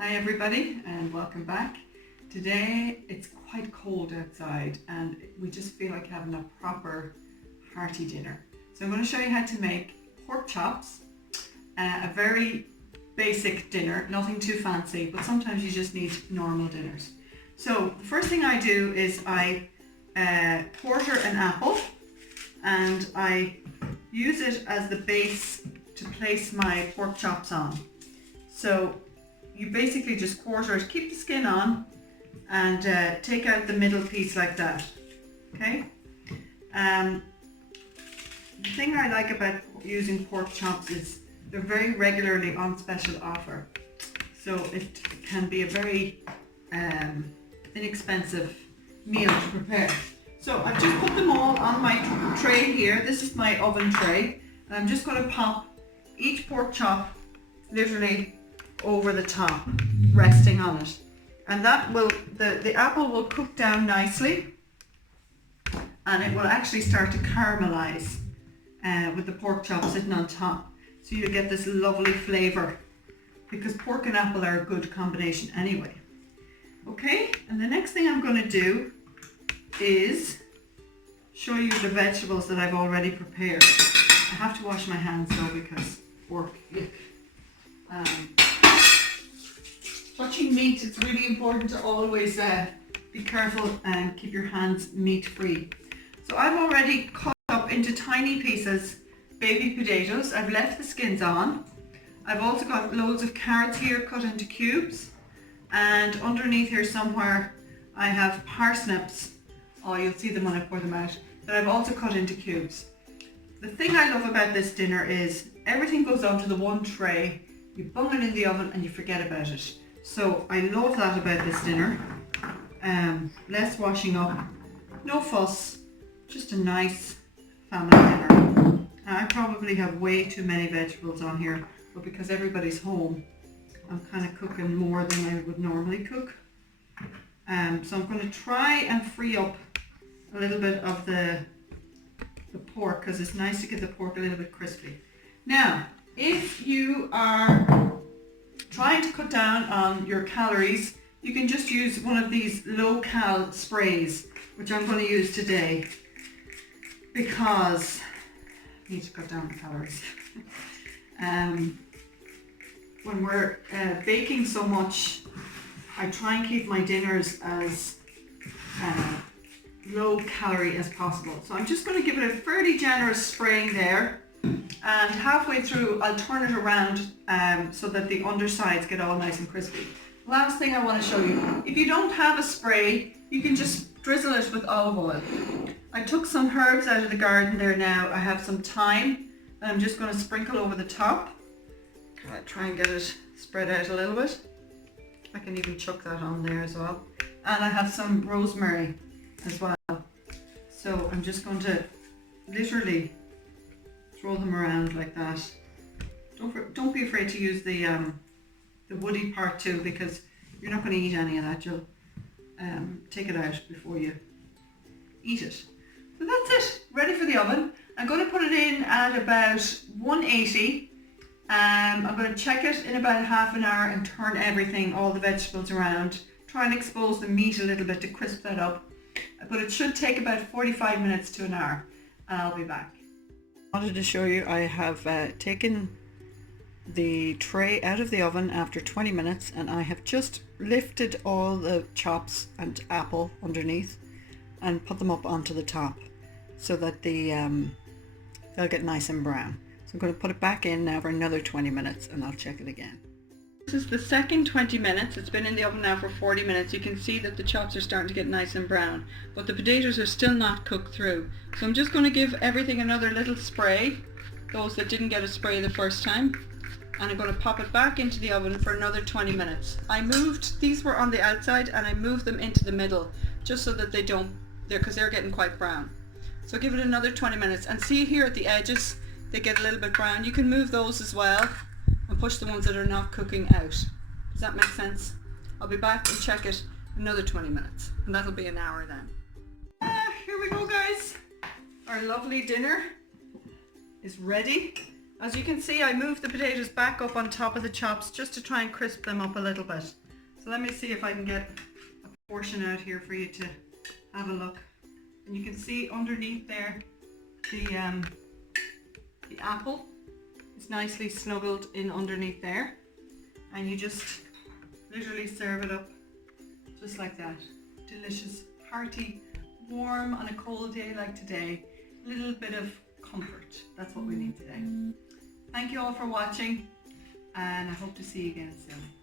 Hi everybody and welcome back. Today it's quite cold outside and we just feel like having a proper hearty dinner. So I'm going to show you how to make pork chops, a very basic dinner, nothing too fancy, but sometimes you just need normal dinners. So the first thing I do is I quarter an apple and I use it as the base to place my pork chops on. So you basically just quarter it, keep the skin on, and take out the middle piece like that. Okay. The thing I like about using pork chops is they're very regularly on special offer, so it can be a very inexpensive meal to prepare. So I've just put them all on my tray here. This is my oven tray, and I'm just going to pop each pork chop literally over the top, resting on it, and that will the apple will cook down nicely, and it will actually start to caramelize with the pork chop sitting on top, so you get this lovely flavor, because pork and apple are a good combination anyway. Okay, and the next thing I'm going to do is show you the vegetables that I've already prepared. I have to wash my hands though because pork. Touching meat, it's really important to always be careful and keep your hands meat free. So I've already cut up into tiny pieces baby potatoes. I've left the skins on. I've also got loads of carrots here cut into cubes, and underneath here somewhere I have parsnips. Oh, you'll see them when I pour them out, that I've also cut into cubes. The thing I love about this dinner is everything goes onto the one tray. You bung it in the oven and you forget about it. So I love that about this dinner. Less washing up, no fuss, just a nice family dinner. I probably have way too many vegetables on here, but because everybody's home, I'm kind of cooking more than I would normally cook. So I'm going to try and free up a little bit of the pork, because it's nice to get the pork a little bit crispy. Now, if you are trying to cut down on your calories, you can just use one of these low-cal sprays, which I'm going to use today because I need to cut down the calories. When we're baking so much, I try and keep my dinners as low calorie as possible. So I'm just going to give it a fairly generous spraying there. And halfway through I'll turn it around so that the undersides get all nice and crispy. Last thing I want to show you, if you don't have a spray, you can just drizzle it with olive oil. I took some herbs out of the garden there now. I have some thyme that I'm just going to sprinkle over the top. Try and get it spread out a little bit. I can even chuck that on there as well. And I have some rosemary as well. So I'm just going to literally throw them around like that. Don't be afraid to use the woody part too, because you're not going to eat any of that. You'll take it out before you eat it. So that's it, ready for the oven. I'm going to put it in at about 180. I'm going to check it in about half an hour and turn everything, all the vegetables around. Try and expose the meat a little bit to crisp that up. But it should take about 45 minutes to an hour, and I'll be back. I wanted to show you, I have taken the tray out of the oven after 20 minutes, and I have just lifted all the chops and apple underneath and put them up onto the top so that they'll get nice and brown. So I'm going to put it back in now for another 20 minutes and I'll check it again. This is the second 20 minutes. It's been in the oven now for 40 minutes. You can see that the chops are starting to get nice and brown, but the potatoes are still not cooked through. So I'm just going to give everything another little spray, those that didn't get a spray the first time, and I'm going to pop it back into the oven for another 20 minutes. I moved, these were on the outside, and I moved them into the middle just so that because they're getting quite brown. So give it another 20 minutes, and see here at the edges, they get a little bit brown. You can move those as well and push the ones that are not cooking out. Does that make sense? I'll be back and check it another 20 minutes, and that'll be an hour then. Here we go, guys. Our lovely dinner is ready. As you can see, I moved the potatoes back up on top of the chops just to try and crisp them up a little bit. So let me see if I can get a portion out here for you to have a look. And you can see underneath there, the apple is nicely snuggled in underneath there. And you just literally serve it up just like that. Delicious, hearty, warm on a cold day like today. A little bit of comfort. That's what we need today. Thank you all for watching, and I hope to see you again soon.